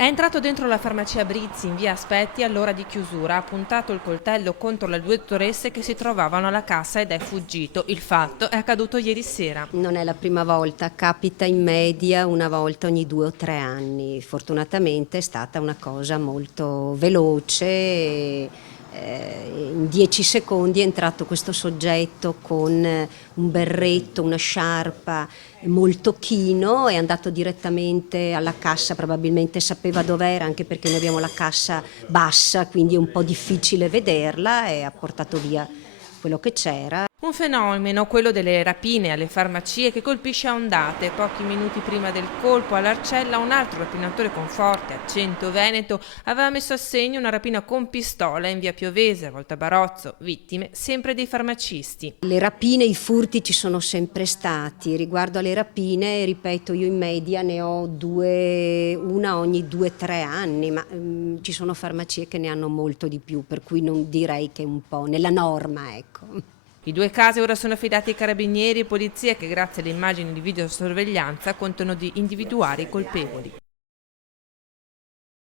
È entrato dentro la farmacia Brizzi in via Aspetti all'ora di chiusura, ha puntato il coltello contro le due dottoresse che si trovavano alla cassa ed è fuggito. Il fatto è accaduto ieri sera. Non è la prima volta, capita in media una volta ogni 2 o 3 anni. Fortunatamente è stata una cosa molto veloce. In 10 secondi è entrato questo soggetto con un berretto, una sciarpa molto chino, è andato direttamente alla cassa, probabilmente sapeva dov'era, anche perché noi abbiamo la cassa bassa, quindi è un po' difficile vederla, e ha portato via quello che c'era. Un fenomeno, quello delle rapine alle farmacie, che colpisce a ondate. Pochi minuti prima del colpo all'Arcella un altro rapinatore con forte accento veneto aveva messo a segno una rapina con pistola in via Piovese, a Volta Barozzo, vittime sempre dei farmacisti. Le rapine, i furti ci sono sempre stati. Riguardo alle rapine, ripeto, io in media ne ho una ogni 2 o 3 anni, ma ci sono farmacie che ne hanno molto di più, per cui non direi che è un po' nella norma, ecco. I due casi ora sono affidati ai carabinieri e polizia che grazie alle immagini di videosorveglianza contano di individuare i colpevoli.